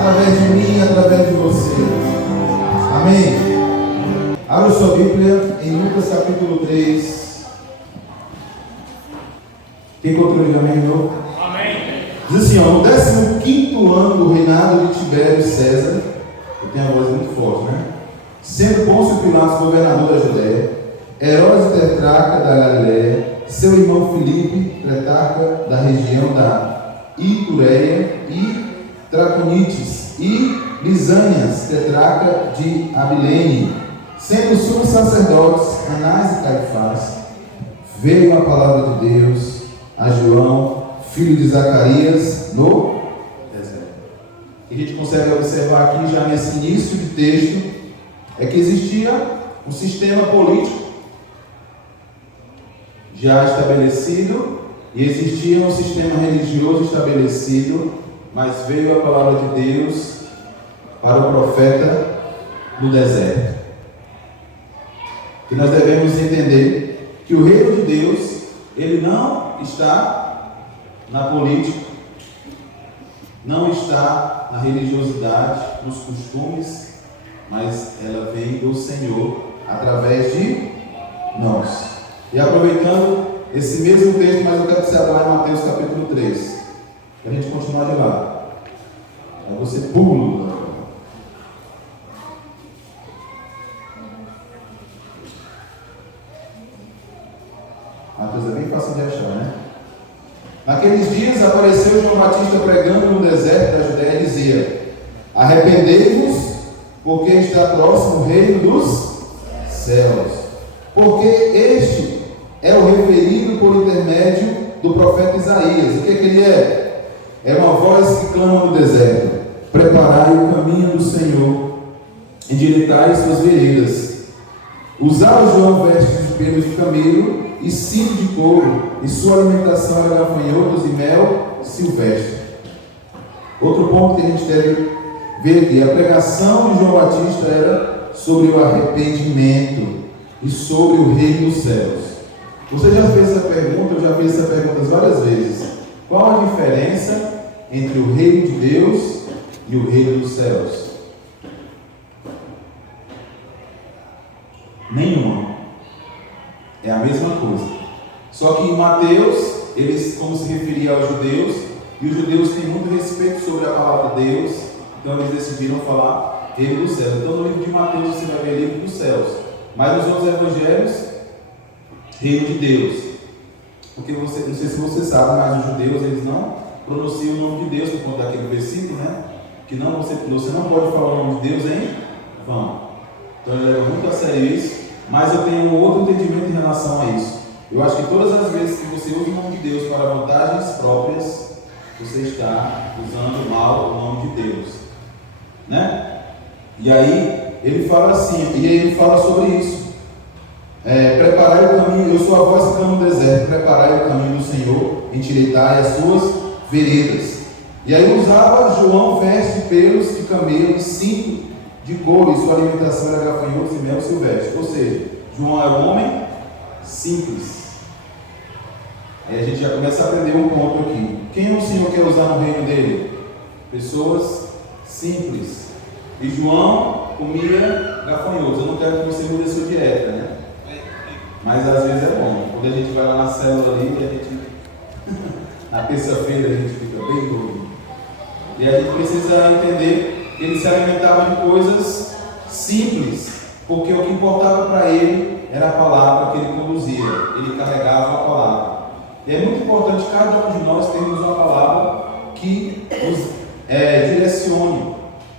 através de mim e através de você. Amém. Abra sua Bíblia em Lucas capítulo 3. Quem encontrou, diga amém de novo. Amém. Diz assim, ó, no 15º ano do reinado de Tibério César, eu tenho uma voz muito forte, né? Sendo Pôncio Pilatos governador da Judéia, Herodes tetrarca da Galiléia, seu irmão Filipe, tetrarca da região da Itureia e Traconites, e Lisânias, tetrarca de Abilene, sendo sumos sacerdotes Anás e Caifás, veio a palavra de Deus a João, filho de Zacarias, no deserto. O que a gente consegue observar aqui já nesse início de texto é que existia um sistema político já estabelecido e existia um sistema religioso estabelecido, mas veio a palavra de Deus para o profeta no deserto. E nós devemos entender que o reino de Deus, ele não está na política, não está na religiosidade, nos costumes, mas ela vem do Senhor através de nós. E aproveitando esse mesmo texto, mas eu quero que você abra em Mateus capítulo 3, para a gente continuar de lá. Aí você pula. Mateus é bem fácil de achar, né? Naqueles dias apareceu João Batista pregando no deserto da Judéia e dizia: arrependei-vos, porque está próximo o reino dos céus. Porque este é o referido por intermédio do profeta Isaías. O que ele é? É uma voz que clama no deserto: preparai o caminho do Senhor, endireitai suas veredas. Usava João vestes de pelos de camelo e cinto de couro, e sua alimentação era gafanhotos e mel silvestre. Outro ponto que a gente deve ver aqui: a pregação de João Batista era sobre o arrependimento e sobre o reino dos céus. Você já fez essa pergunta? Eu já fiz essa pergunta várias vezes. Qual a diferença entre o reino de Deus e o reino dos céus? Nenhuma. É a mesma coisa. Só que em Mateus, eles, como se referia aos judeus, e os judeus têm muito respeito sobre a palavra de Deus, então eles decidiram falar reino dos céus. Então no livro de Mateus você vai ver reino dos céus, mas nos outros evangelhos, reino de Deus. Porque você, não sei se você sabe, mas os judeus, eles não pronunciam o nome de Deus por conta daquele versículo, né? Que não, você não pode falar o nome de Deus em vão. Então eu levo muito a sério isso, mas eu tenho um outro entendimento em relação a isso. Eu acho que todas as vezes que você usa o nome de Deus para vantagens próprias, você está usando mal o nome de Deus, né? E aí ele fala assim, e aí ele fala sobre isso. Preparai o caminho, eu sou a voz que clama no deserto, preparai o caminho do Senhor, endireitai as suas veredas. E aí usava João veste de pelos de camelo e cinto de couro, e sua alimentação era gafanhotos e mel silvestre. Ou seja, João era um homem simples. Aí a gente já começa a aprender um ponto aqui. Quem o Senhor quer usar no reino dele? Pessoas simples. E João comia gafanhotos. Eu não quero que você mude a sua dieta, né? Mas às vezes é bom. Quando a gente vai lá na célula ali, a gente na terça-feira a gente fica bem doido. E a gente precisa entender que ele se alimentava de coisas simples, porque o que importava para ele era a palavra que ele conduzia. Ele carregava a palavra. E é muito importante cada um de nós termos uma palavra que nos direcione.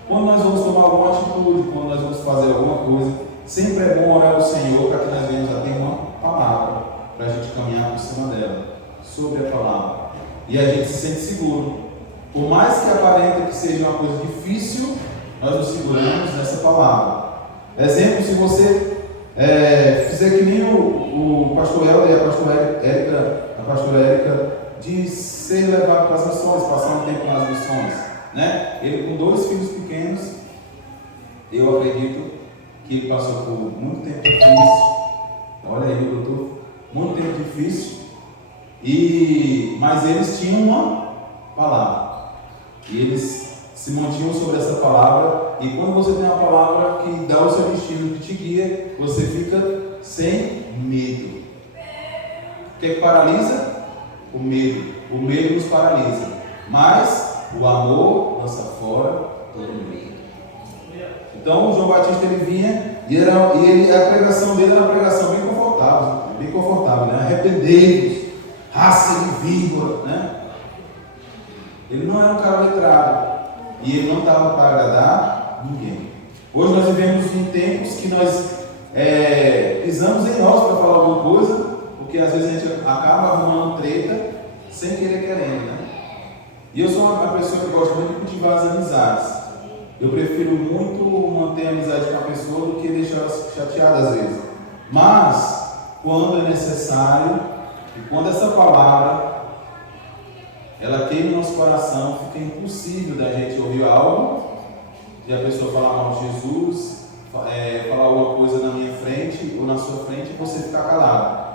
Quando nós vamos tomar alguma atitude, quando nós vamos fazer alguma coisa, sempre é bom orar ao Senhor para que nós venhamos a ter uma palavra, para a gente caminhar por cima dela, sobre a palavra. E a gente se sente seguro. Por mais que aparente que seja uma coisa difícil, nós nos seguramos nessa palavra. Exemplo, se você fizer que nem o pastor Helder e a pastora Érica, de ser levado para as missões, passar um tempo nas missões, né? Ele com 2 filhos pequenos, eu acredito que ele passou por muito tempo difícil. Olha aí, doutor, muito tempo difícil. Mas eles tinham uma palavra. E eles se mantinham sobre essa palavra, e quando você tem uma palavra que dá o seu destino, que te guia, você fica sem medo. O que é que paralisa? O medo. O medo nos paralisa, mas o amor lança fora todo medo. Então o João Batista ele vinha e a pregação dele era uma pregação bem confortável, né? Arrependei-vos, raça de víbora, né? Ele não era um cara letrado e ele não estava para agradar ninguém. Hoje nós vivemos em tempos que nós pisamos em nós para falar alguma coisa, porque às vezes a gente acaba arrumando treta sem querer querendo, né? E eu sou uma pessoa que gosta muito de cultivar as amizades. Eu prefiro muito manter a amizade com a pessoa do que deixar ela chateada às vezes. Mas, quando é necessário, e quando essa palavra ela queima no nosso coração, fica impossível da gente ouvir algo, de a pessoa falar mal de Jesus, falar alguma coisa na minha frente ou na sua frente e você ficar calado.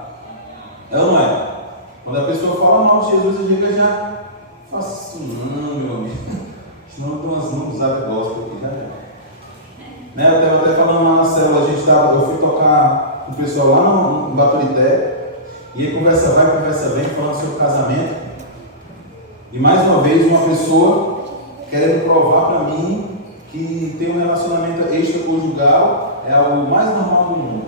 É ou não é? Quando a pessoa fala mal de Jesus, a gente já faça isso não, meu amigo. Senão eu estou uns usados gospel aqui, né? Eu estava até falando lá na célula, eu fui tocar com o pessoal lá no Baturité, e aí conversa vai, conversa vem, falando sobre casamento. E mais uma vez, uma pessoa querendo provar para mim que ter um relacionamento extraconjugal é algo mais normal do mundo.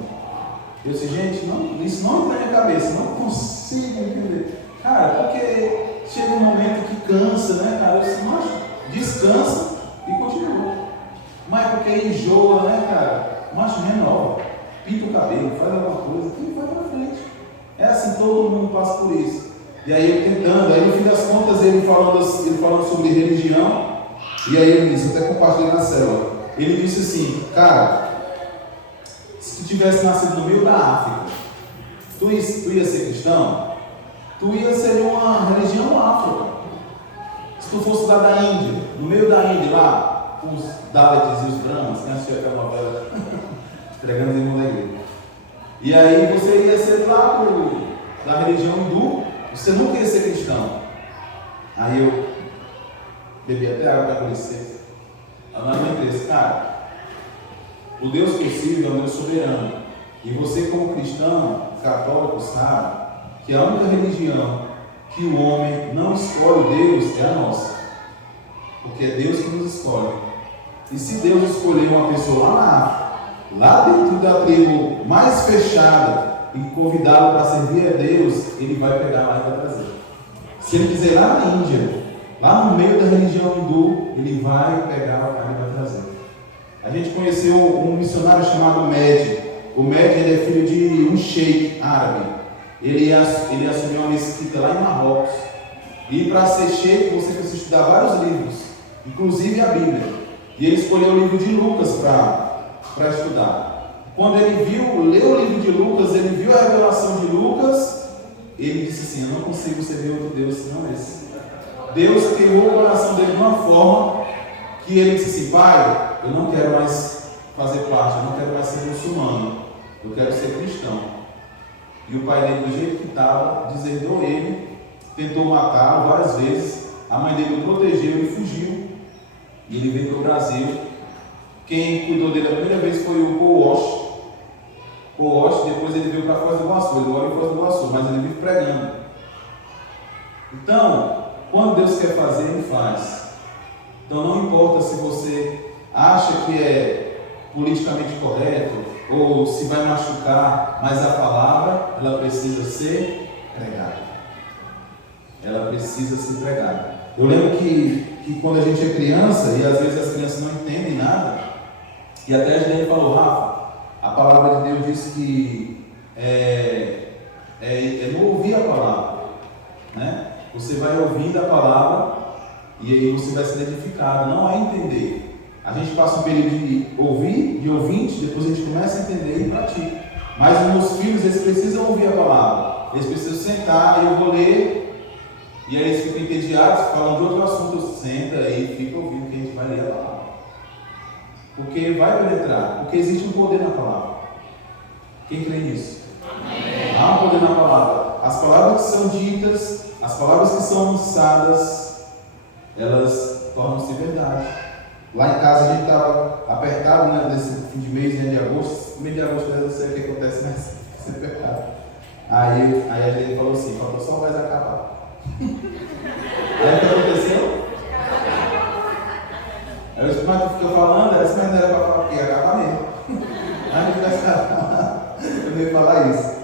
Eu disse, gente, isso não entra na minha cabeça, não consigo entender. Cara, porque chega um momento que cansa, né, cara? Eu disse, mas descansa e continua. Mas porque enjoa, né, cara? Macho renova, pinta o cabelo, faz alguma coisa, tem que fazer na frente. É assim, todo mundo passa por isso. E aí eu tentando, aí no fim das contas ele falando sobre religião, e aí ele disse, eu até compartilhei na célula, ele disse assim, cara, se tu tivesse nascido no meio da África, tu ia ser cristão? Tu ia ser uma religião afro. Se tu fosse lá da Índia, no meio da Índia lá, com os Dalits e os Brahmas, quem assistiu aquela novela, pregando em irmão da igreja. E aí você ia ser lá da religião hindu, você nunca ia ser cristão. Aí eu bebi até água para conhecer. Eu não aguentei esse cara. O Deus possível é o Deus soberano. E você, como cristão, católico, sabe que a única religião que o homem não escolhe Deus é a nossa. Porque é Deus que nos escolhe. E se Deus escolher uma pessoa lá na África, lá dentro da tribo mais fechada, e convidá-lo para servir a Deus, ele vai pegar lá e vai trazer. Se ele quiser lá na Índia, lá no meio da religião hindu, ele vai pegar o cara e vai trazer. A gente conheceu um missionário chamado Med. O Med ele é filho de um sheik árabe. Ele assumiu uma mesquita lá em Marrocos. E para ser sheik você precisa estudar vários livros, inclusive a Bíblia. E ele escolheu o livro de Lucas para estudar. Quando ele leu o livro de Lucas, ele viu a revelação de Lucas, ele disse assim, eu não consigo servir outro Deus senão esse. Deus queimou o coração dele de uma forma que ele disse assim, pai, eu não quero mais fazer parte, eu não quero mais ser muçulmano, eu quero ser cristão. E o pai dele, do jeito que estava, deserdou ele, tentou matá-lo várias vezes, a mãe dele o protegeu, ele fugiu, e ele veio para o Brasil. Quem cuidou dele a primeira vez foi o Paul Walsh, depois ele veio para Foz do Iguaçu, ele mora em Foz do Iguaçu, mas ele vive pregando. Então, quando Deus quer fazer, ele faz. Então não importa se você acha que é politicamente correto, ou se vai machucar, mas a palavra, ela precisa ser pregada. Ela precisa ser pregada. Eu lembro que quando a gente é criança, e às vezes as crianças não entendem nada, e até a gente falou, Rafa, a palavra de Deus diz que é não ouvir a palavra, né? Você vai ouvindo a palavra e aí você vai ser edificado, não é entender. A gente passa um período de ouvir, de ouvinte, depois a gente começa a entender e pratica. Mas os meus filhos, eles precisam ouvir a palavra, eles precisam sentar, eu vou ler, e aí eles ficam entediados, falam de outro assunto, senta aí, fica ouvindo que a gente vai ler a palavra. Porque vai penetrar, porque existe um poder na palavra. Quem crê nisso? Amém. Há um poder na palavra. As palavras que são ditas, as palavras que são lançadas, elas tornam-se verdade. Lá em casa a gente estava apertado, né, nesse fim de mês, né, de agosto. No mês de agosto eu não sei o que acontece, mas sempre apertado. Aí a gente falou assim, faltou só o gás acabar. Aí o que aconteceu? Aí o Espírito fica falando, essa mas não era para falar, porque ia acabar mesmo. Aí a gente vai falar, eu não ia falar isso.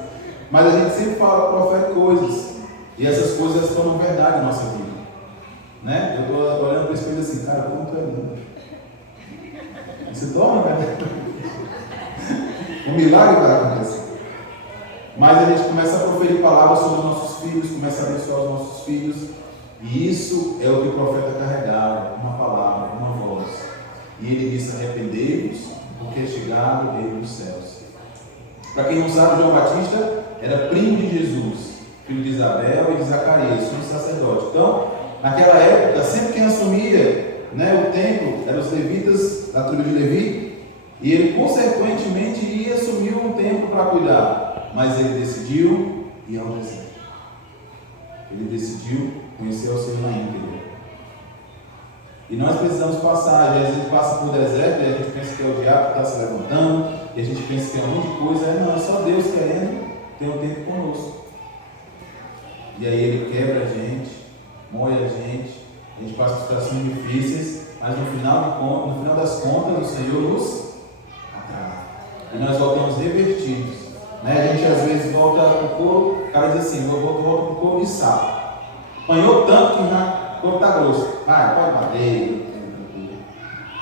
Mas a gente sempre fala, profeta coisas. E essas coisas tornam verdade na nossa vida. Né? Eu estou olhando para o Espírito assim, cara, como tu é lindo. Você torna verdade. Um milagre vai acontecer. Mas a gente começa a proferir palavras sobre os nossos filhos, começa a abençoar os nossos filhos. E isso é o que o profeta carregava, uma palavra, uma voz. E ele disse, arrependei-vos, porque é chegado o reino dos céus. Para quem não sabe, João Batista era primo de Jesus, filho de Isabel e de Zacarias, filho de sacerdote. Então, naquela época, sempre quem assumia, né, o templo eram os levitas da tribo de Levi, e ele consequentemente ia assumir um templo para cuidar, mas ele decidiu ir ao deserto. Ele decidiu conhecer o Senhor na íntegra. E nós precisamos passar, às vezes a gente passa por deserto e a gente pensa que é o diabo que está se levantando, e a gente pensa que é um monte de coisa, não, é só Deus querendo ter um tempo conosco. E aí ele quebra a gente, moe a gente passa por situações difíceis, mas no final das contas o Senhor nos atrai. E nós voltamos revertidos. Né? A gente às vezes volta para o couro, o cara diz assim, eu volto para o couro de sapo. Apanhou tanto que já o couro está grosso. Vai, pode bater.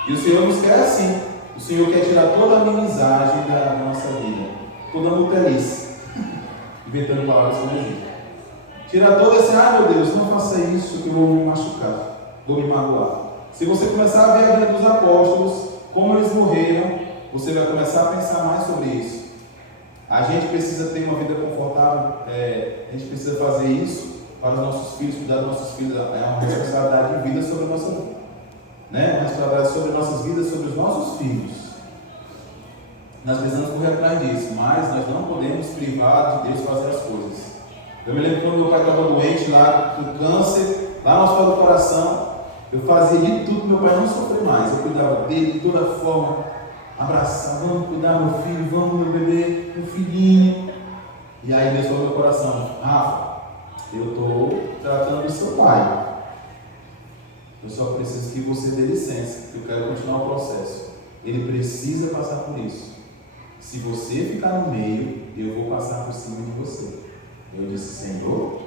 E o Senhor nos quer assim. O Senhor quer tirar toda a minimizagem da nossa vida, toda a mutelice. Inventando palavras como existe. Tirar todo esse, meu Deus, não faça isso que eu vou me machucar, vou me magoar. Se você começar a ver a vida dos apóstolos, como eles morreram, você vai começar a pensar mais sobre isso. A gente precisa ter uma vida confortável, a gente precisa fazer isso para os nossos filhos, cuidar dos nossos filhos, é uma responsabilidade de vida sobre a nossa vida. Né? Uma responsabilidade sobre nossas vidas, sobre os nossos filhos. Nós precisamos correr atrás disso, mas nós não podemos privar de Deus fazer as coisas. Eu me lembro quando meu pai estava doente lá, com câncer, lá no hospital do coração, eu fazia de tudo para meu pai não sofrer mais. Eu cuidava dele de toda forma, abraçar, vamos cuidar do meu filho, vamos meu bebê, meu filhinho. E aí Deus falou no meu coração, Rafa, eu estou tratando do seu pai. Eu só preciso que você dê licença, eu quero continuar o processo. Ele precisa passar por isso. Se você ficar no meio, eu vou passar por cima de você. Eu disse, Senhor,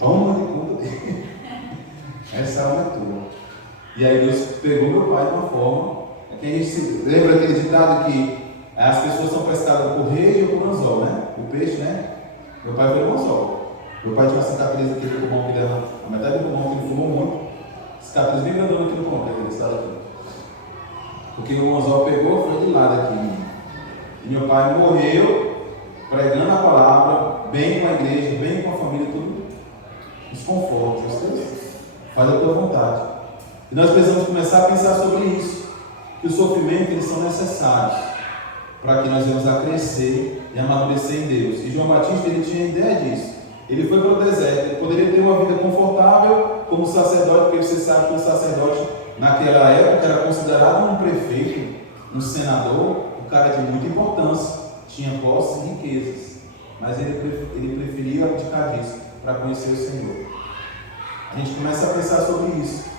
toma de conta dele. Essa alma é tua. E aí Deus pegou meu pai de uma forma, que a gente se lembra aquele ditado que as pessoas são pescadas por rede ou por anzol, né? O peixe, né? Meu pai foi no anzol. Meu pai tinha uma cicatriz aqui no pulmão, que deu a metade do pulmão, que ele fumou muito. Cicatriz bem grandona aqui no pulmão, que ele estava aqui. Porque o anzol pegou, foi de lado aqui. E meu pai morreu pregando a palavra, bem com a igreja, bem com a família, tudo nos conforta, faz a tua vontade. E nós precisamos começar a pensar sobre isso, que os sofrimentos eles são necessários para que nós venhamos a crescer e amadurecer em Deus. E João Batista ele tinha ideia disso. Ele foi para o deserto, ele poderia ter uma vida confortável como sacerdote, porque você sabe que o sacerdote naquela época era considerado um prefeito, um senador, um cara de muita importância. Tinha posses e riquezas, mas ele preferia abdicar disso para conhecer o Senhor. A gente começa a pensar sobre isso,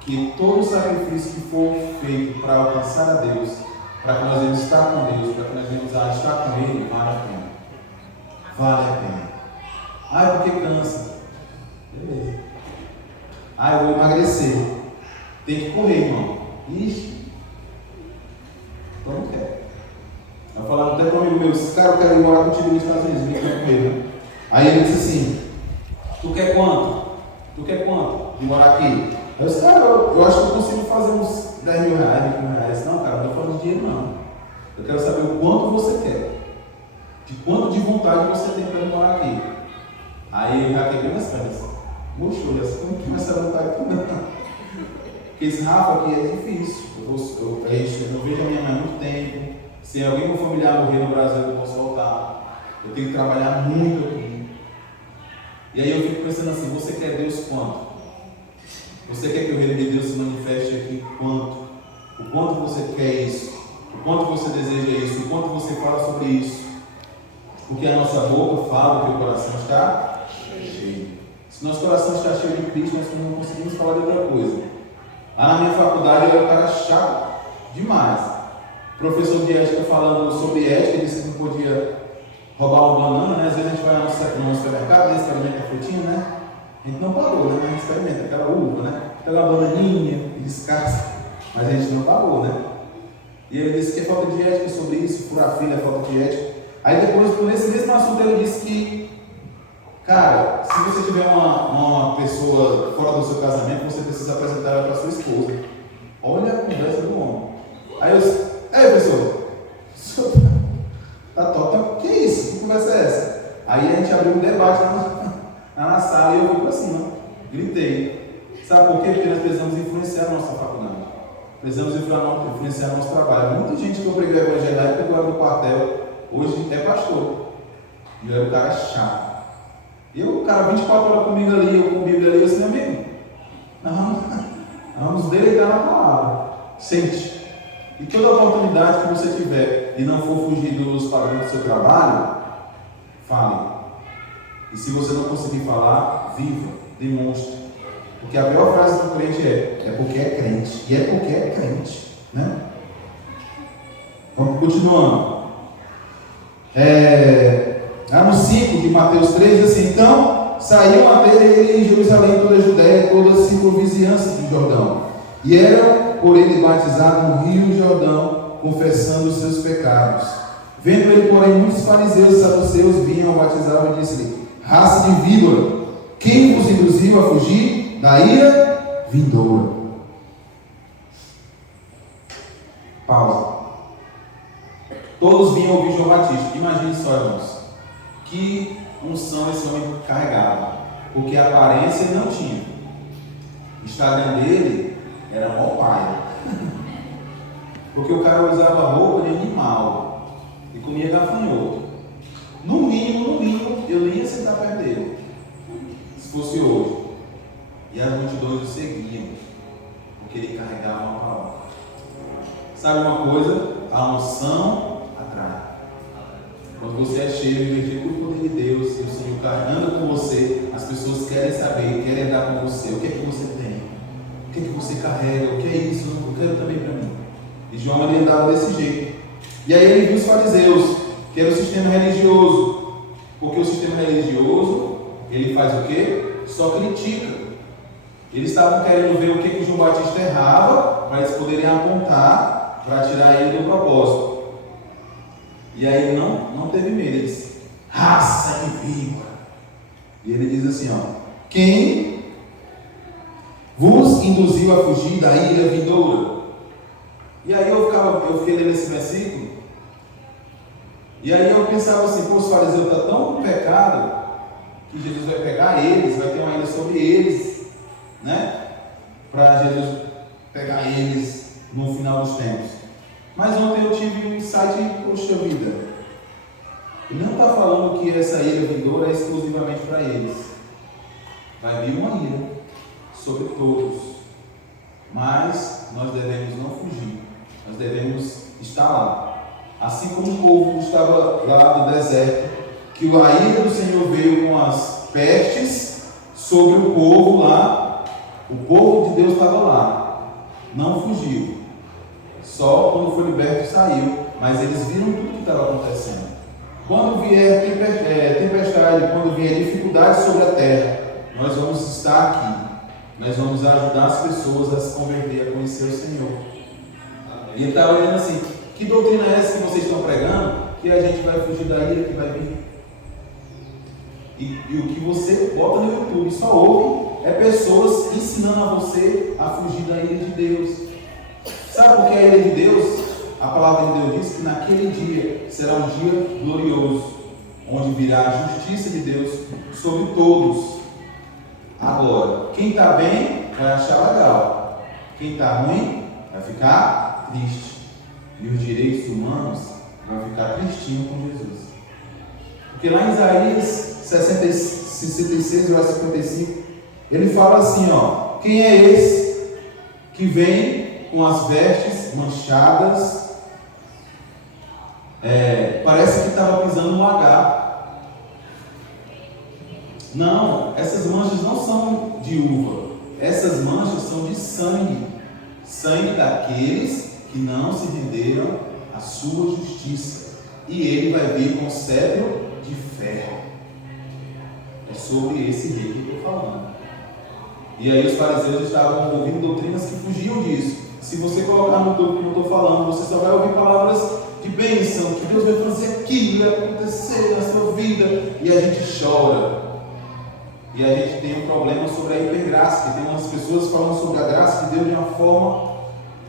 que todo sacrifício que for feito para alcançar a Deus, para que nós venhamos estar com Deus, para que nós venhamos a estar com Ele, vale a pena. Vale a pena. Porque cansa. Beleza. Eu vou emagrecer. Tem que correr, irmão. Ixi. Então não quero. Eu falava até para um amigo meu, cara, eu quero ir morar contigo nos Estados Unidos, me quer comer, né? Aí ele disse assim, tu quer quanto? Tu quer quanto de morar aqui? Aí eu disse, cara, eu acho que eu consigo fazer uns 10 mil reais, 20 mil reais. Não, cara, não estou falando de dinheiro não. Eu quero saber o quanto você quer. De quanto de vontade você tem para morar aqui. Aí eu já quebrei minhas pernas. Moxa, olha, como que vai essa vontade aqui não? Porque esse Rafa aqui é difícil. Eu não vejo a minha mãe há muito tempo. Se alguém com familiar morrer no Brasil, eu não posso voltar. Eu tenho que trabalhar muito aqui. E aí eu fico pensando assim, você quer Deus quanto? Você quer que o reino de Deus se manifeste aqui? Quanto? O quanto você quer isso? O quanto você deseja isso? O quanto você fala sobre isso? Porque a nossa boca fala que o coração está cheio. Se nosso coração está cheio de Cristo, nós não conseguimos falar de outra coisa. Lá na minha faculdade eu era um cara chato demais. O professor de ética falando sobre ética, ele disse que não podia roubar uma banana, né? Às vezes a gente vai no supermercado, né? Experimenta a frutinha, né? A gente não pagou, né? Mas a gente experimenta aquela uva, né? Aquela bananinha e descasca. Mas a gente não pagou, né? E ele disse que é falta de ética sobre isso, furar filha é falta de ética. Aí depois, nesse mesmo assunto, ele disse que, cara, se você tiver uma pessoa fora do seu casamento, você precisa apresentar ela para sua esposa. Olha a conversa do homem. Aí eu disse, pessoal, o senhor tá total, que isso? Que conversa é essa? Aí a gente abriu um debate na sala e eu fui para cima, gritei. Sabe por quê? Porque nós precisamos influenciar a nossa faculdade. Precisamos influenciar o nosso trabalho. Muita gente que eu preguei o evangelho na época do quartel, hoje é pastor. E eu era um cara chato. E o cara 24 horas comigo ali, eu com a Bíblia ali, eu disse, meu amigo, vamos deleitar na palavra. Sente. E toda oportunidade que você tiver e não for fugir dos padrões do seu trabalho, fale. E se você não conseguir falar, viva, demonstre. Porque a pior frase do crente é porque é crente. E é porque é crente. Né? Vamos continuando. No 5 de Mateus 3, assim, então saíam a ter ele em Jerusalém, toda a Judéia e toda a circunvizinhança de Jordão. E eram por ele batizados no rio Jordão, confessando os seus pecados. Vendo ele, porém, muitos fariseus e saduceus vinham ao batizar e disse-lhe: raça de víbora, quem vos induziu a fugir da ira vindoura? Pausa. Todos vinham ouvir João Batista. Imagine só, irmãos, que unção esse homem carregava, porque a aparência ele não tinha. O Instagram dele era mó pai, porque o cara usava roupa de animal e comia gafanhoto. No mínimo, eu nem ia sentar perto dele, se fosse hoje. E as multidões o seguiam, porque ele carregava uma palavra. Sabe uma coisa? A unção atrai. Quando você é cheio e investido pelo poder de Deus, e o Senhor carregando com você, as pessoas querem saber, querem dar com você. O que é que você tem? O que é que você carrega? O que é isso? Eu quero também para mim. E João ele andava desse jeito. E aí ele viu os fariseus, que era o sistema religioso. Porque o sistema religioso, ele faz o quê? Só critica. Eles estavam querendo ver o que João Batista errava, para eles poderem apontar, para tirar ele do propósito. E aí não teve medo. Ele disse: raça de víbora. E ele diz assim: quem vos induziu a fugir da ira vindoura? E aí eu fiquei lendo esse versículo. E aí eu pensava assim: os fariseus estão tão no pecado que Jesus vai pegar eles, vai ter uma ira sobre eles, né? Para Jesus pegar eles no final dos tempos. Mas ontem eu tive um insight, poxa vida, ele não está falando que essa ira vindoura é exclusivamente para eles. Vai vir uma ira sobre todos, mas nós devemos não fugir, nós devemos estar lá. Assim como o povo estava lá no deserto, que a ira do Senhor veio com as pestes sobre o povo lá, o povo de Deus estava lá, não fugiu. Só quando foi liberto saiu, mas eles viram tudo que estava acontecendo. Quando vier tempestade, quando vier dificuldade sobre a terra, nós vamos estar aqui. Nós vamos ajudar as pessoas a se converter, a conhecer o Senhor. E ele estava dizendo assim: que doutrina é essa que vocês estão pregando? Que a gente vai fugir da ira que vai vir. E o que você bota no YouTube só ouve é pessoas ensinando a você a fugir da ira de Deus. Sabe por que a ira de Deus? A palavra de Deus diz que naquele dia será um dia glorioso, onde virá a justiça de Deus sobre todos. Agora, quem está bem vai achar legal, quem está ruim vai ficar triste, e os direitos humanos vão ficar tristinhos com Jesus. Porque lá em Isaías 66, verso 55, ele fala assim: quem é esse que vem com as vestes manchadas? Parece que estava pisando um lagar. Não, essas manchas não são de uva. Essas manchas são de sangue. Sangue daqueles que não se renderam à sua justiça. E ele vai vir com cetro de ferro. É sobre esse rei que eu estou falando. E aí os fariseus estavam ouvindo doutrinas que fugiam disso. Se você colocar no topo que eu estou falando, você só vai ouvir palavras de bênção, que Deus vai fazer aquilo, vai acontecer na sua vida. E a gente chora. E a gente tem um problema sobre a hipergraça, que tem umas pessoas falando sobre a graça de Deus de uma forma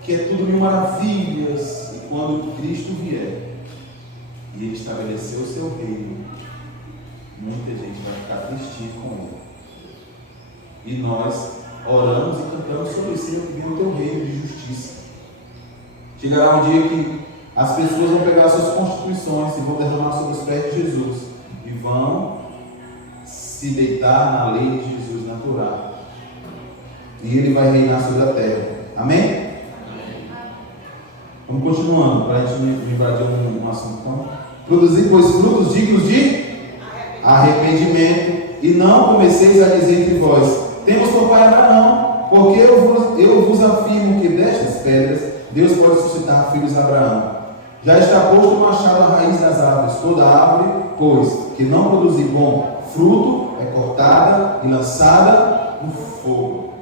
que é tudo mil maravilhas. E quando Cristo vier e Ele estabelecer o seu reino, muita gente vai ficar triste com Ele. E nós oramos e cantamos sobre isso, Senhor, que venha o teu reino de justiça. Chegará um dia que as pessoas vão pegar suas constituições e vão derramar sobre os pés de Jesus e vão se deitar na lei de Jesus natural. E Ele vai reinar sobre a terra. Amém? Vamos continuando, para a gente não invadir um assunto. Então, produzir, pois, frutos dignos de arrependimento, e não comeceis a dizer entre vós: temos por pai Abraão, porque eu vos afirmo que destas pedras Deus pode suscitar filhos a Abraão. Já está posto o machado à raiz das árvores. Toda árvore, pois, que não produzir bom fruto, é cortada e lançada no fogo.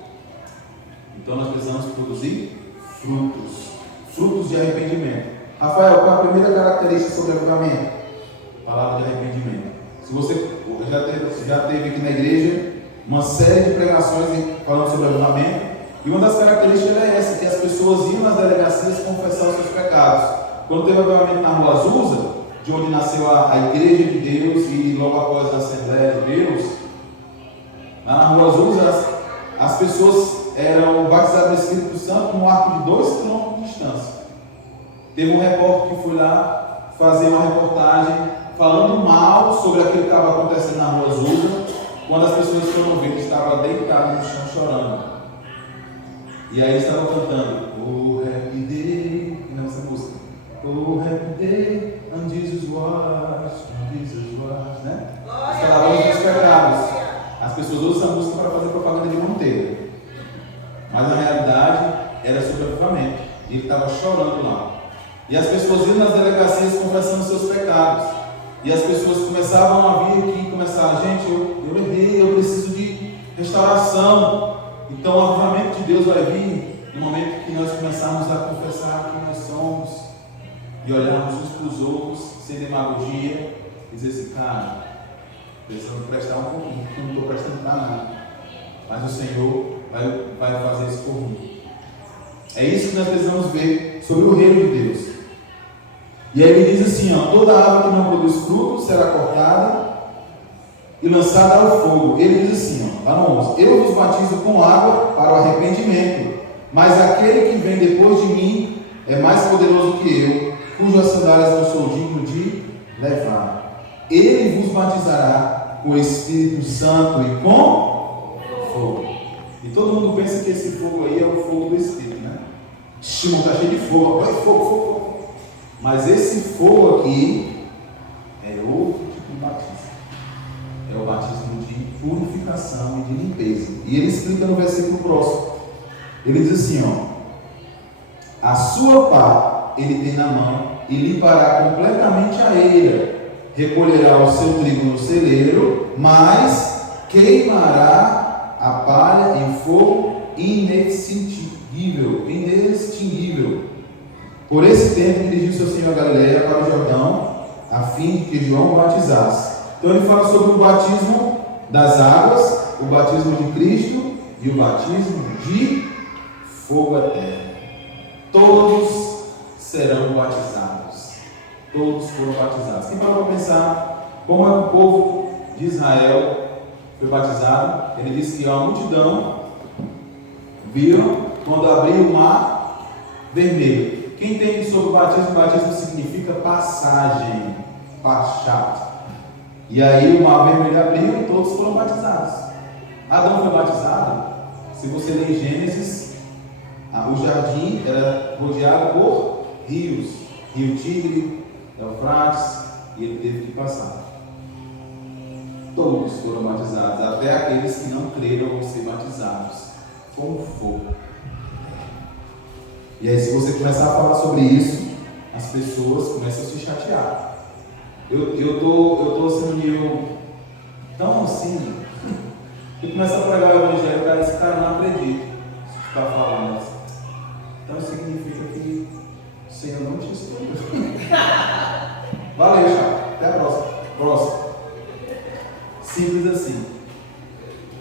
Então nós precisamos produzir frutos de arrependimento. Rafael, qual a primeira característica sobre avivamento? Palavra de arrependimento. Se você já teve aqui na igreja uma série de pregações falando sobre avivamento, e uma das características é essa, que as pessoas iam nas delegacias confessar os seus pecados. Quando teve avivamento na Rua Azusa, de onde nasceu a Igreja de Deus e logo após a Assembleia de Deus, lá na Rua Azusa as pessoas eram batizadas no Espírito Santo num arco de 2 km de distância. Teve um repórter que foi lá fazer uma reportagem falando mal sobre aquilo que estava acontecendo na Rua Azusa, quando as pessoas foram ver que estava deitado no chão chorando. E aí eles estavam cantando "Oh happy day", nessa música, "Oh happy day, and Jesus was", né? Os lavando os pecados. As pessoas usam essa música para fazer propaganda de manteiga, mas na realidade era sobre avivamento. E ele estava chorando lá. E as pessoas iam nas delegacias confessando seus pecados. E as pessoas começavam a vir aqui e começaram: gente, eu errei, eu preciso de restauração. Então o avivamento de Deus vai vir no momento que nós começarmos a confessar quem nós somos e olharmos uns para os outros sem demagogia e dizer assim: cara, precisamos prestar um pouquinho, porque eu não estou prestando para nada, mas o Senhor vai fazer isso por mim. É isso que nós precisamos ver sobre o reino de Deus. E aí ele diz assim: toda árvore que não produz fruto será cortada e lançada ao fogo. Ele diz assim, lá no 11: eu vos batizo com água para o arrependimento, mas aquele que vem depois de mim é mais poderoso que eu, cujas sandálias não sou digno de levar. Ele vos batizará com o Espírito Santo e com fogo. E todo mundo pensa que esse fogo aí é o fogo do Espírito, né? Não está cheio de fogo, vai fogo. Mas esse fogo aqui é outro tipo de batismo. É o batismo de purificação e de limpeza. E ele explica no versículo próximo. Ele diz assim, a sua pá ele tem na mão e limpará completamente a eira. Recolherá o seu trigo no celeiro, mas queimará a palha em fogo inextinguível. Por esse tempo dirigiu-se o Senhor a Galileia para o Jordão, a fim de que João o batizasse. Então ele fala sobre o batismo das águas, o batismo de Cristo e o batismo de fogo eterno. Todos serão batizados. Todos foram batizados. Quem parou para pensar como é que o povo de Israel foi batizado? Ele disse que a multidão viram quando abriu o mar vermelho. Quem entende sobre o batismo significa passagem, pachat. E aí o mar vermelho abriu e todos foram batizados. Adão foi batizado? Se você ler em Gênesis, o jardim era rodeado por rios, rio Tigre, Eufrates, e ele teve que passar. Todos foram batizados, até aqueles que não creram vão ser batizados com fogo. E aí, se você começar a falar sobre isso, as pessoas começam a se chatear. Eu tô sendo um nível tão assim, que começa a pregar o evangelho, cara, esse cara não acredita se está falando. Então significa que o Senhor não te escolheu. Valeu, Chá. Até a próxima. Simples assim.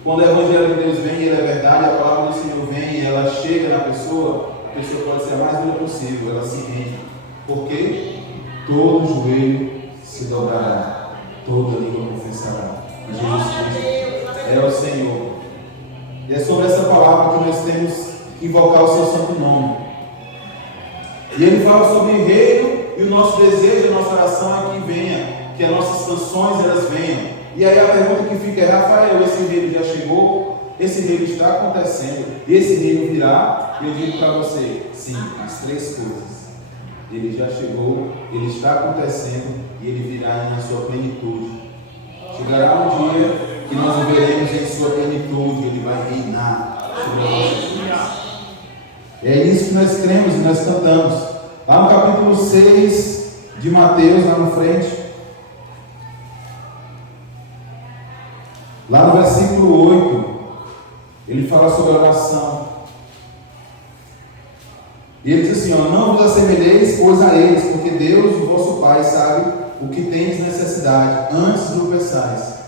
Quando o evangelho de Deus vem, ele é verdade, a palavra do Senhor vem e ela chega na pessoa, a pessoa pode ser a mais dura possível, ela se rende. Porque todo joelho se dobrará, toda língua confessará. Jesus Cristo é o Senhor. E é sobre essa palavra que nós temos que invocar o seu santo nome. E ele fala sobre o reino, e o nosso desejo, a nossa oração é que venha, que as nossas canções elas venham. E aí a pergunta que fica é: Rafael, esse reino já chegou? Esse reino está acontecendo? Esse reino virá? E eu digo para você: sim, as três coisas. Ele já chegou, ele está acontecendo e ele virá na sua plenitude. Chegará um dia que nós o veremos em sua plenitude, ele vai reinar sobre as nossas vidas. É isso que nós cremos e nós cantamos. Lá no capítulo 6 de Mateus, lá na frente, lá no versículo 8, ele fala sobre a oração. E ele diz assim: não vos assemelheis, pois, a eles, porque Deus, o vosso Pai, sabe o que tendes necessidade, antes de o peçais.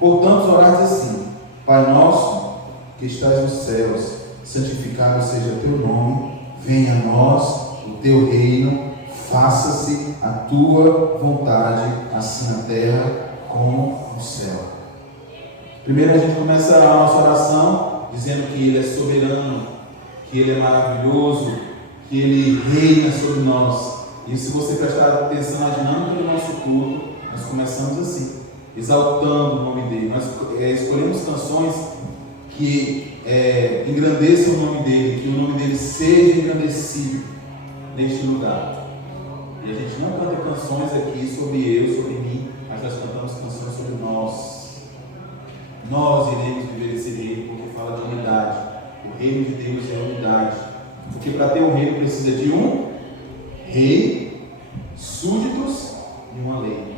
Portanto, orais assim: Pai nosso, que estás nos céus, santificado seja teu nome, venha a nós o teu reino, faça-se a tua vontade, assim na terra como no céu. Primeiro a gente começa a nossa oração dizendo que Ele é soberano, que Ele é maravilhoso, que Ele reina sobre nós. E se você prestar atenção na dinâmica do nosso culto, nós começamos assim, exaltando o nome dEle. Nós escolhemos canções que engrandeçam o nome dEle, que o nome dEle seja engrandecido neste lugar. E a gente não canta canções aqui sobre eu, sobre mim, mas nós cantamos canções sobre nós. Nós iremos viver esse reino, porque fala de unidade. O reino de Deus é unidade. Porque para ter um reino precisa de um rei, súditos e uma lei.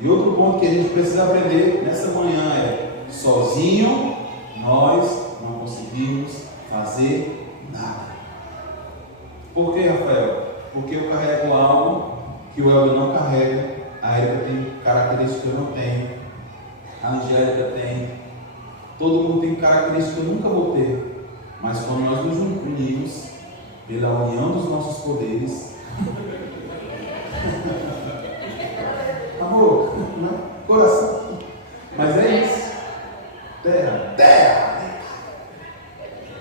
E outro ponto que a gente precisa aprender nessa manhã é: sozinho nós não conseguimos fazer nada. Por que, Rafael? Porque eu carrego algo que o Helder não carrega, a Erika tem características que eu não tenho, a Angélica tem, todo mundo tem características que eu nunca vou ter. Mas quando nós nos unimos pela união dos nossos poderes, amor, não? Coração, mas é isso. Terra.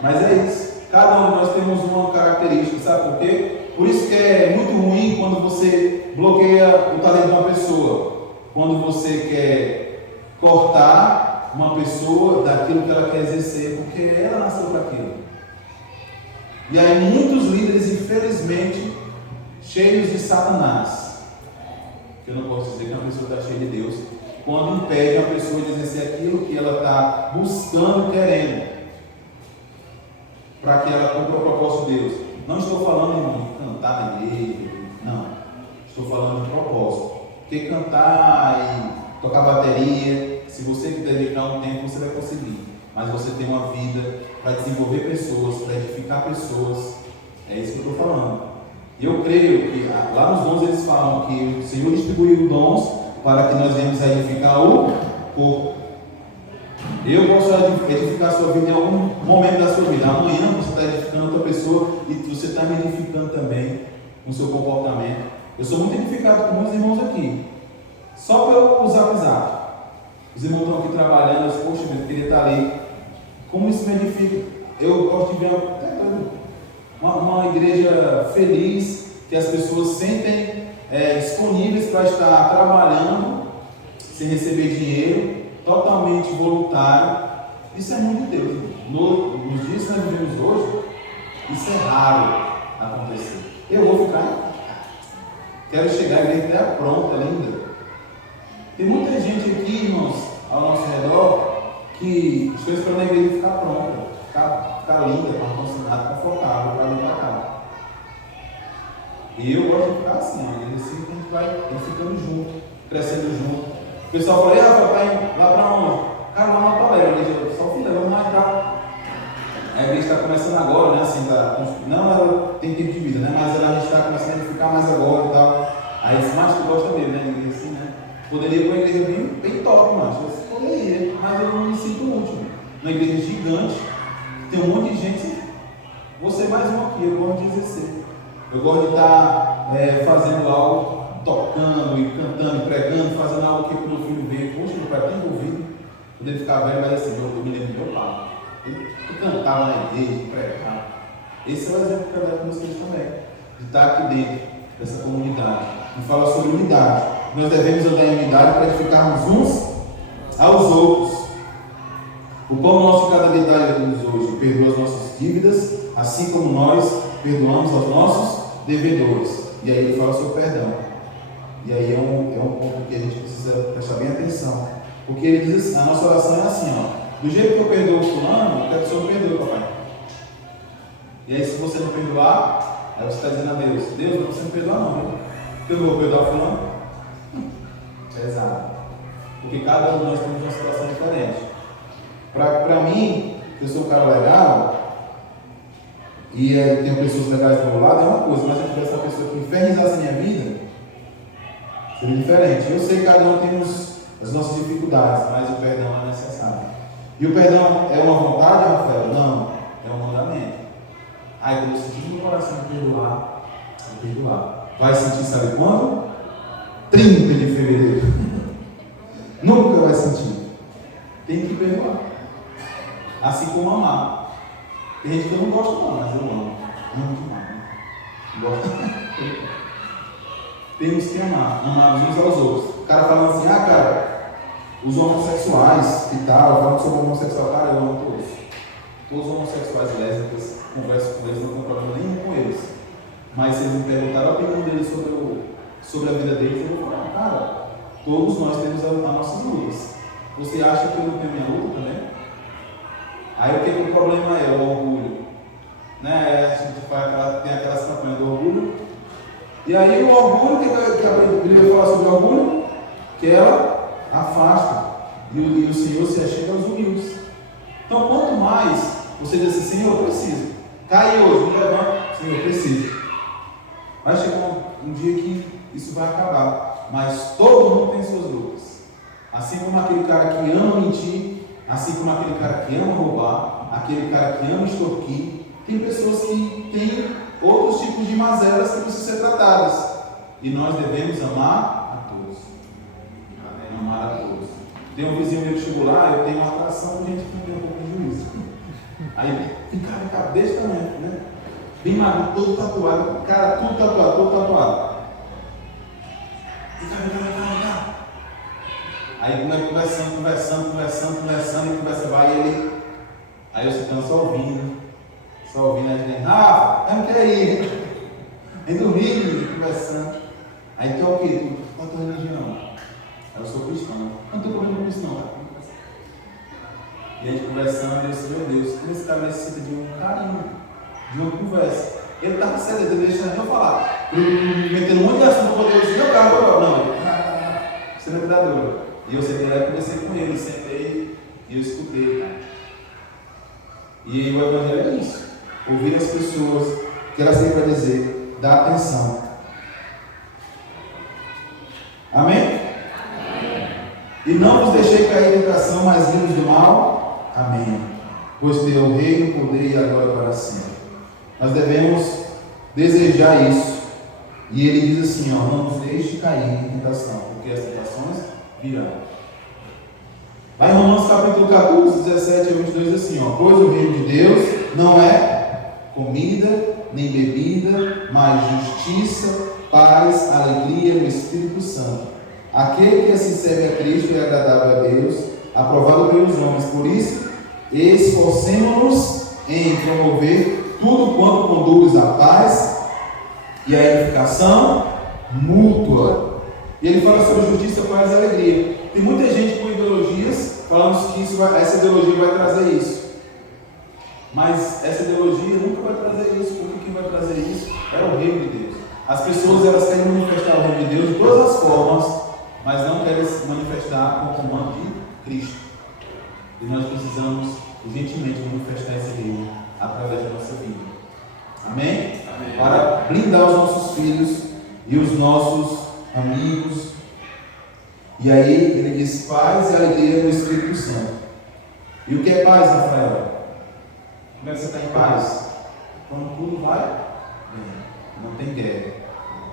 Mas é isso. Cada um de nós temos uma característica, sabe por quê? Por isso que é muito ruim quando você bloqueia o talento de uma pessoa, quando você quer cortar uma pessoa daquilo que ela quer exercer, porque ela nasceu para aquilo. E aí muitos líderes, infelizmente, cheios de Satanás, que eu não posso dizer que uma pessoa está cheia de Deus, quando impede uma pessoa de exercer aquilo que ela está buscando, querendo, para que ela cumpra o propósito de Deus. Não estou falando, irmão, de cantar na igreja, não. Estou falando de propósito. Porque cantar e tocar bateria, se você dedicar um tempo, você vai conseguir. Mas você tem uma vida para desenvolver pessoas, para edificar pessoas. É isso que eu estou falando. E eu creio que lá nos dons eles falam que o Senhor distribuiu dons para que nós venhamos a edificar o corpo. Eu posso edificar a sua vida em algum momento da sua vida. Amanhã você está edificando outra pessoa e você está me edificando também com o seu comportamento. Eu sou muito edificado com meus irmãos aqui. Só pelo zap. Os irmãos estão aqui trabalhando, eu disse, poxa, eu queria estar ali. Como isso me edifica? Eu gosto de ver uma igreja feliz, que as pessoas sentem disponíveis para estar trabalhando, sem receber dinheiro, totalmente voluntário, Isso é muito de Deus. Nos dias que nós vivemos hoje, isso é raro acontecer. Eu vou ficar, quero chegar à igreja pronta, linda. Tem muita gente aqui, irmãos, ao nosso redor, que estou esperando a igreja ficar pronta, ficar linda, com ar-condicionado, confortável, para vir para cá. E eu gosto de ficar assim, ó, assim que a gente vai ficando junto, crescendo junto. O pessoal fala, papai, lá para onde? Cara, lá na Palera, a igreja, só filha, vamos lá entrar. A igreja está começando agora, né? Assim, não, ela tem tempo de vida, né? Mas a gente está começando a edificar mais agora e tal. Aí esse macho que gosta dele, né? Igreja assim, né? Poderia ir para uma igreja bem top, macho. Eu poderia, mas eu não me sinto útil. Uma igreja gigante, tem um monte de gente. Você mais um aqui, eu gosto de exercer. Eu gosto de estar fazendo algo, tocando e cantando, e pregando, fazendo algo que o meu filho veio. Poxa, meu pai está envolvido. Quando ele ficar velho, vai assim, eu me lembro do meu pai. Ele cantava na igreja, pregava. Esse é o exemplo que eu quero dar para vocês também. De estar aqui dentro dessa comunidade. E fala sobre unidade. Nós devemos andar em unidade para edificarmos uns aos outros. O pão nosso de cada dia dá-nos hoje. Perdoa as nossas dívidas, assim como nós perdoamos aos nossos devedores. E aí ele fala sobre perdão. E aí é um ponto que a gente precisa prestar bem atenção. Porque ele diz assim, a nossa oração é assim, ó. Do jeito que eu perdoo o fulano, que a pessoa me perdoe, papai. E aí se você não perdoar, aí você está dizendo a Deus, Deus, não precisa me perdoar não, viu? Porque eu não vou perdoar o fulano. Pesado. Porque cada um de nós temos uma situação diferente. Para mim, que eu sou um cara legal, e tenho pessoas legais do meu lado, é uma coisa, mas se eu tivesse uma pessoa que infernizasse a minha vida, seria diferente. Eu sei que cada um tem as nossas dificuldades, mas o perdão é necessário. E o perdão é uma vontade, Rafael? Não, é um mandamento. Aí quando eu sentir no meu coração de perdoar, vou perdoar. Vai sentir, sabe quando? 30 de fevereiro. Nunca vai sentir. Tem que perdoar. Assim como amar. Tem gente que eu não gosto não, mas eu amo. Amo demais. Gosto. Temos que amar uns aos outros. O cara falando assim, cara, os homossexuais e tal, falando sobre homossexual, cara, eu amo todos. Todos os homossexuais e lésbicas, converso com eles, não tenho problema nenhum com eles. Mas se eles me perguntaram a opinião deles sobre a vida deles, eu vou falar, cara, todos nós temos as nossas lutas. Você acha que eu não tenho minha luta também? Aí o que o problema é? O orgulho. Né? A gente tem aquelas campanhas do orgulho. E aí o orgulho, que a Bíblia fala sobre o orgulho? Que ela afasta. E o Senhor se achega aos humildes. Então quanto mais você diz assim, Senhor, eu preciso. Cai hoje, me levanta. Senhor, eu preciso. Vai chegar um dia que isso vai acabar. Mas todo mundo tem suas lutas. Assim como aquele cara que ama mentir, assim como aquele cara que ama roubar, aquele cara que ama extorquir, tem pessoas que têm outros tipos de mazelas que precisam ser tratadas. E nós devemos amar a todos. Amar a todos. Tem um vizinho meu que chegou lá, eu tenho uma atração com gente que não tem um pouco de juízo. Aí, tem cara desse tamanho, né? Bem magro, todo tatuado, cara, tudo tatuado, todo tatuado. E cá. Aí conversando, e conversa vai, e ele. Aí eu sentando só ouvindo, aí ele, Rafa, não quer ir. Aí dormindo, conversando. Aí tu é o quê? Qual a tua religião? Aí eu sou cristão. Não estou problema com isso não. E a gente conversando, eu disse, meu Deus, como esse cara necessita de um carinho, de uma conversa. Ele estava sério, ele deixando eu falar. Metendo um monte de assunto para poder dizer, meu carro, não. Você não é cuidadora. E eu sentei lá e conversei com ele, sentei e eu escutei. E o Evangelho é isso. Ouvir as pessoas, o que elas têm para dizer, dar atenção. Amém? Amém? E não vos deixei cair em tentação, mas livres do mal. Amém. Pois teu o reino, o poder e a glória para sempre. Nós devemos desejar isso. E ele diz assim, ó, não nos deixe cair em tentação, porque as tentações virão. Lá em Romanos capítulo 14, 17 a 22, assim, ó, pois o reino de Deus não é comida, nem bebida, mas justiça, paz, alegria no Espírito Santo. Aquele que assim serve a Cristo é agradável a Deus, aprovado pelos homens. Por isso, esforcemo-nos em promover tudo quanto conduz à paz e à edificação mútua. E ele fala sobre justiça, paz e alegria. Tem muita gente com ideologias falando que essa ideologia vai trazer isso. Mas essa ideologia nunca vai trazer isso, porque quem vai trazer isso é o reino de Deus. As pessoas, elas querem manifestar o reino de Deus de todas as formas, mas não querem se manifestar com o comando de Cristo. E nós precisamos urgentemente manifestar esse reino através da nossa vida. Amém? Amém? Para blindar os nossos filhos e os nossos amigos. E aí ele diz paz e alegria no Espírito Santo. E o que é paz, Rafael? Como é que você está em paz? Quando tudo vai bem, não tem guerra.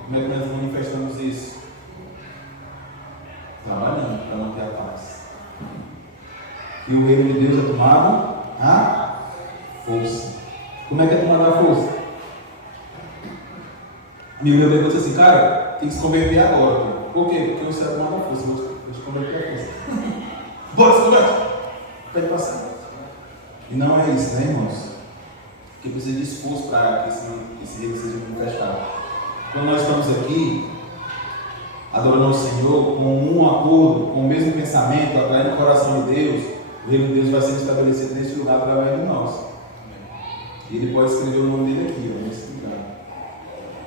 Como é que nós manifestamos isso? Trabalhando para manter a paz. E o reino de Deus é tomado a força. Como é que é tomado a força? Meu Deus disse assim, cara, tem que se converter agora. Por quê? Porque você é tomado a força. Vou te converter a força. Bora, se converte! Tem que passar. E não é isso, né, irmãos? Porque precisa de esforço para que esse reino seja manifestado. Quando nós estamos aqui, adorando o Senhor, com um acordo, com o mesmo pensamento, atraindo o coração de Deus, o reino de Deus vai ser estabelecido neste lugar através de nós. E Ele pode escrever o nome dele aqui, nesse lugar.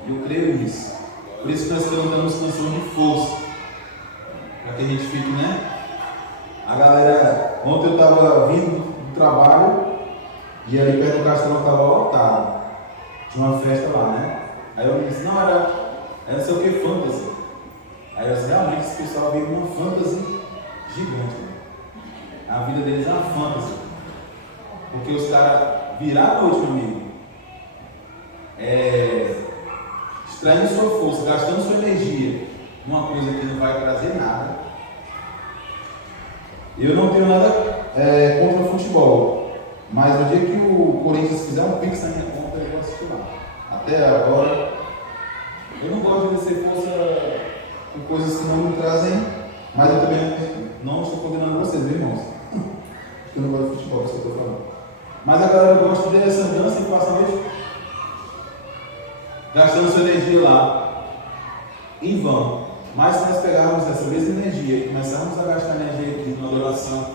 E eu creio nisso. Por isso que nós cantamos canções de força. Para que a gente fique, né? A galera, ontem eu estava vindo do trabalho e ali perto do castelo estava lotado. Tinha uma festa lá, né? Aí eu disse, não, era não sei o que, fantasy. Aí eu disse, realmente esse pessoal veio uma fantasy gigante. Né? A vida deles é uma fantasy. Porque os caras viraram a noite comigo. Extraindo sua força, gastando sua energia numa coisa que não vai trazer nada. Eu não tenho nada contra o futebol, mas no dia que o Corinthians fizer um pix na minha conta, eu vou assistir lá. Até agora, eu não gosto de descer força com coisas que não me trazem, mas eu também não estou condenando vocês, viu, irmãos? Porque eu não gosto de futebol, isso que eu estou falando. Mas a galera gosta dessa dança e passa mesmo gastando sua energia lá, em vão. Mas se nós pegarmos essa mesma energia e começarmos a gastar energia aqui na adoração,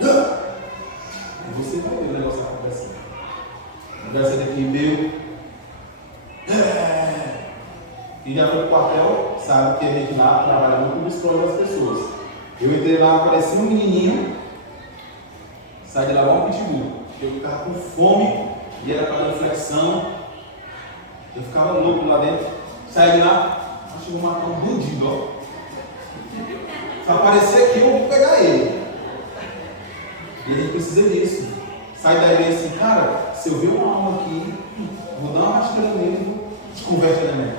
aí você vai ver o negócio acontecendo. Vai ser daqui meu. Quem já foi pro quartel sabe que a gente lá trabalha muito com os problemas das pessoas. Eu entrei lá, apareci um menininho, saí de lá igual um pitbull. Eu ficava com fome e era para reflexão. Eu ficava louco lá dentro. Saí de lá, acho que vou matar um bandido, ó. Se aparecer aqui, eu vou pegar ele. E a gente precisa disso. Sai da igreja assim, cara, se eu ver uma alma aqui, vou dar uma rasteira nele e te converte na minha.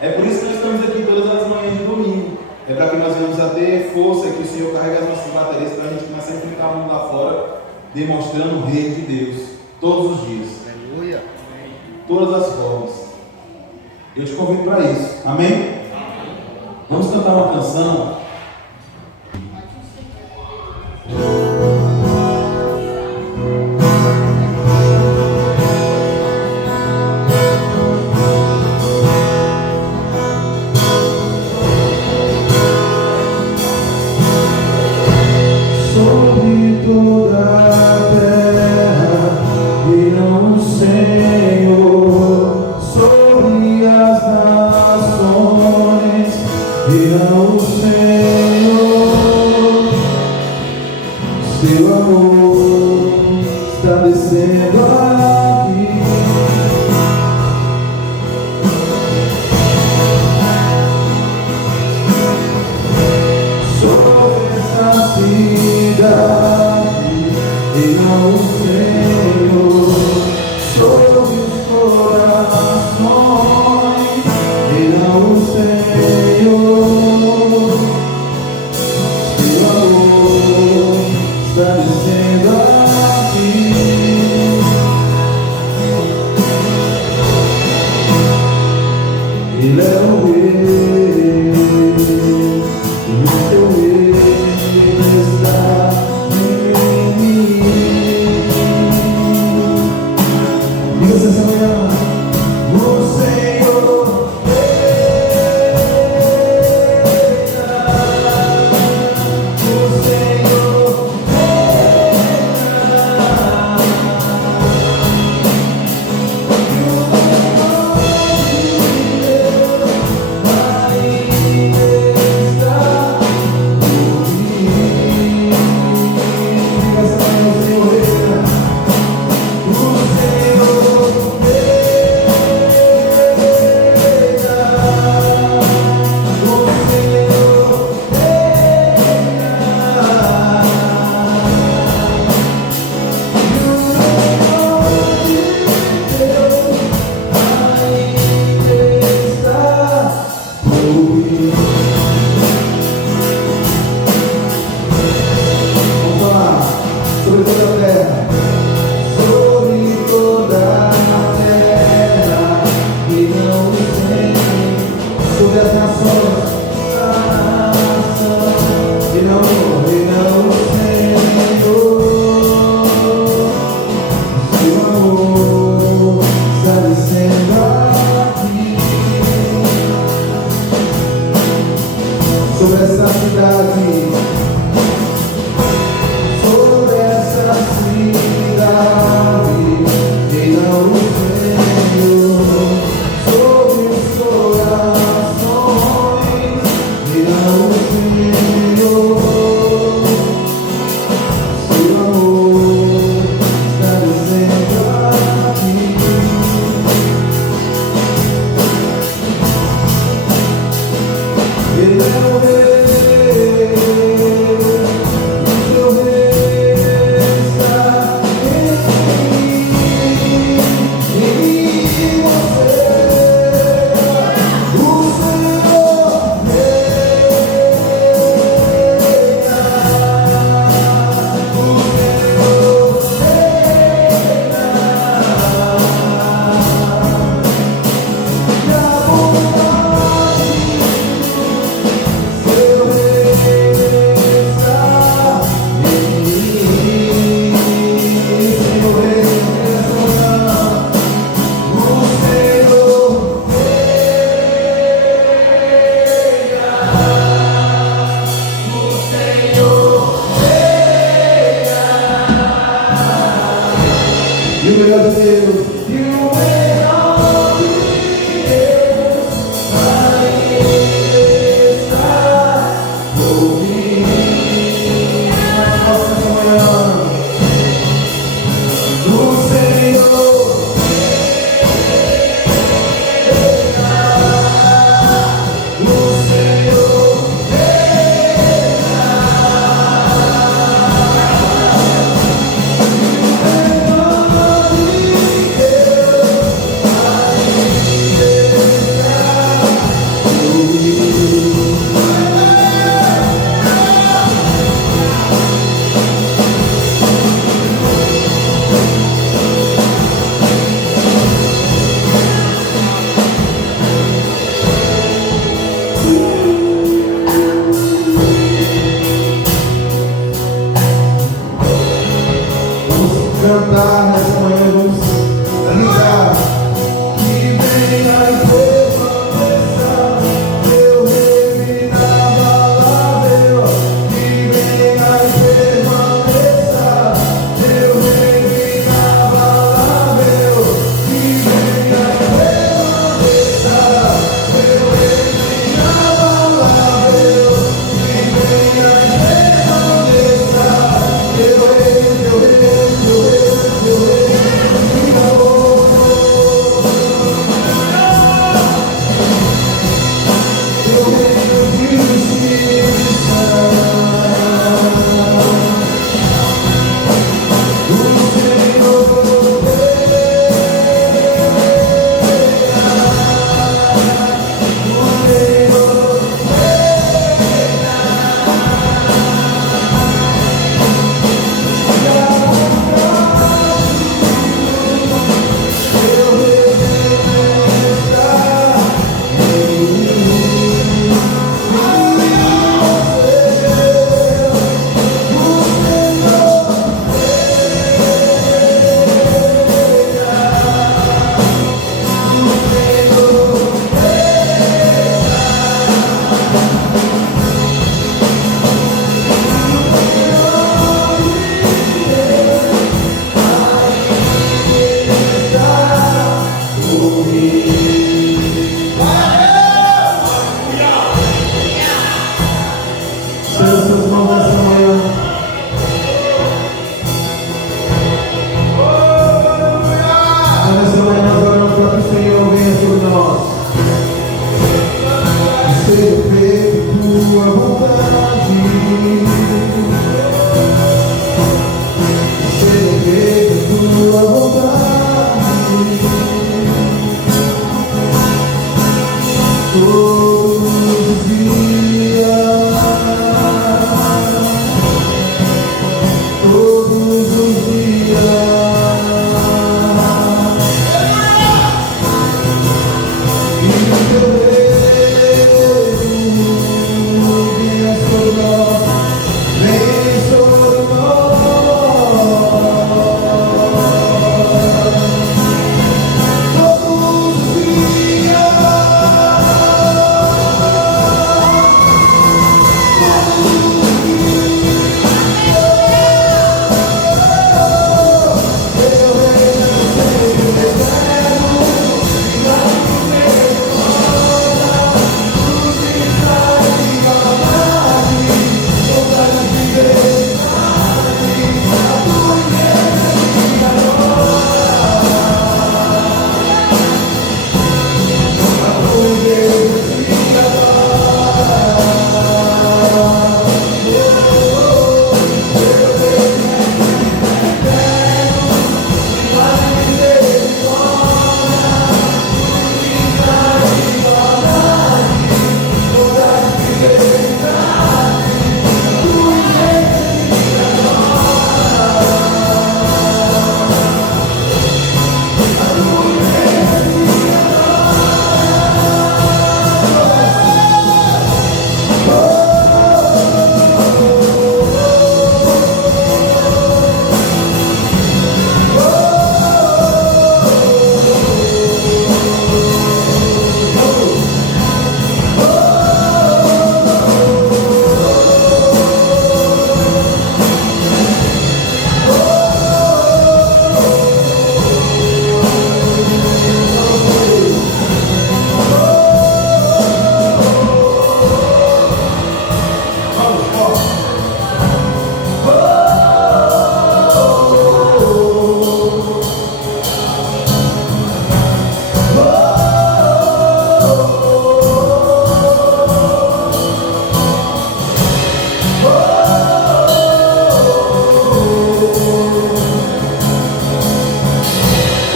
É por isso que nós estamos aqui todas as manhãs de domingo. É para que nós venhamos a ter força, que o Senhor carregue as nossas baterias para a gente começar a enfrentar o mundo lá fora, demonstrando o reino de Deus todos os dias. Aleluia. Todas as formas. Eu te convido para isso. Amém? Vamos cantar uma canção. Sobre toda a terra virão o Senhor, sobre as nações virão o Senhor. Seu amor está descendo aqui. Sobre essa cidade virão o Senhor, sobre os corações virão o Senhor. Seu amor está descendo aqui.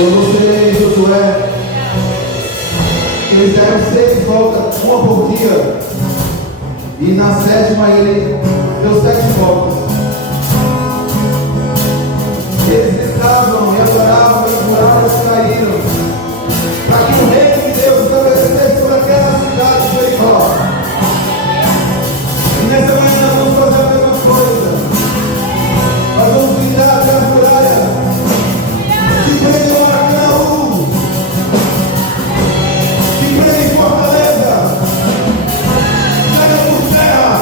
Quando você lê em Josué, eles deram 6 voltas, uma por dia, e na 7ª ele deu 7 voltas. Eles estavam e adoravam e as muralhas caíram, para que o reino de Deus estabelecesse sobre aquela cidade de Jericó. E nessa manhã nós vamos fazer a mesma coisa. Nós vamos blindar aquela muralha que prende o Maracanã, que prende Fortaleza, caia por terra.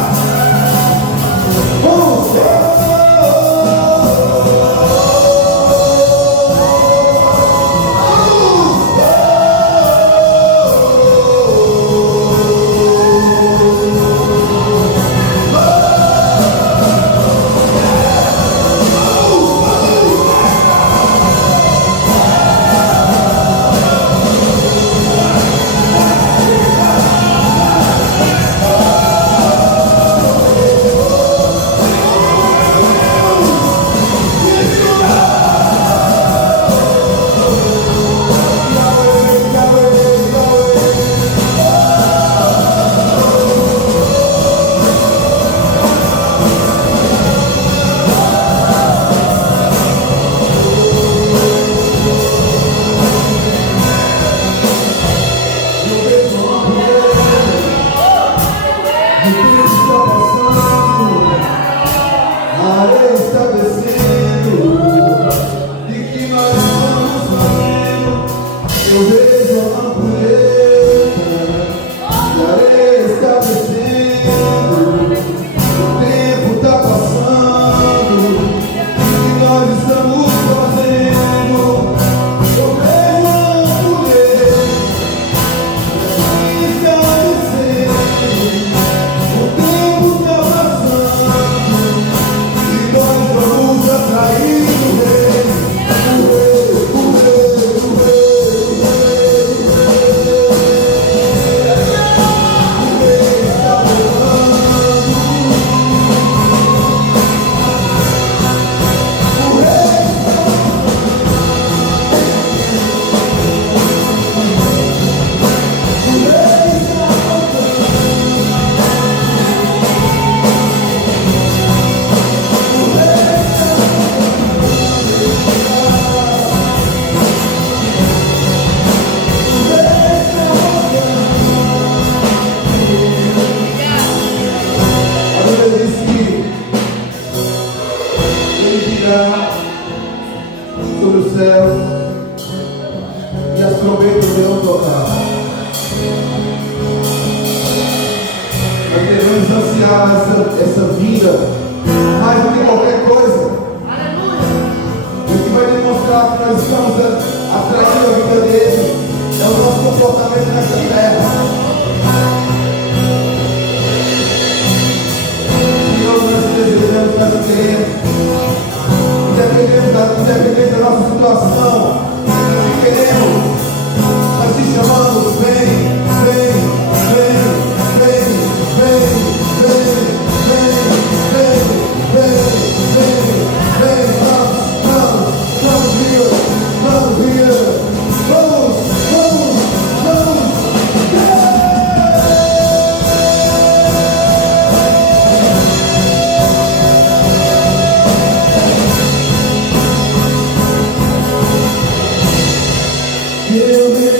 Vamos! Sobre os céus e as trombetas irão tocar. Nós devemos ansiar essa vida mais do que qualquer coisa. O que vai demonstrar que nós estamos atraindo a vida dele é o nosso comportamento nessa terra. Senhor, nós desejamos, nós queremos. Independente da nossa situação, nós queremos, nós te chamamos, vem, vem, vem, vem, vem, vem, vem, vem, vem, vem, vem, vamos, here, vamos, here, vamos, vamos, vamos, yeah!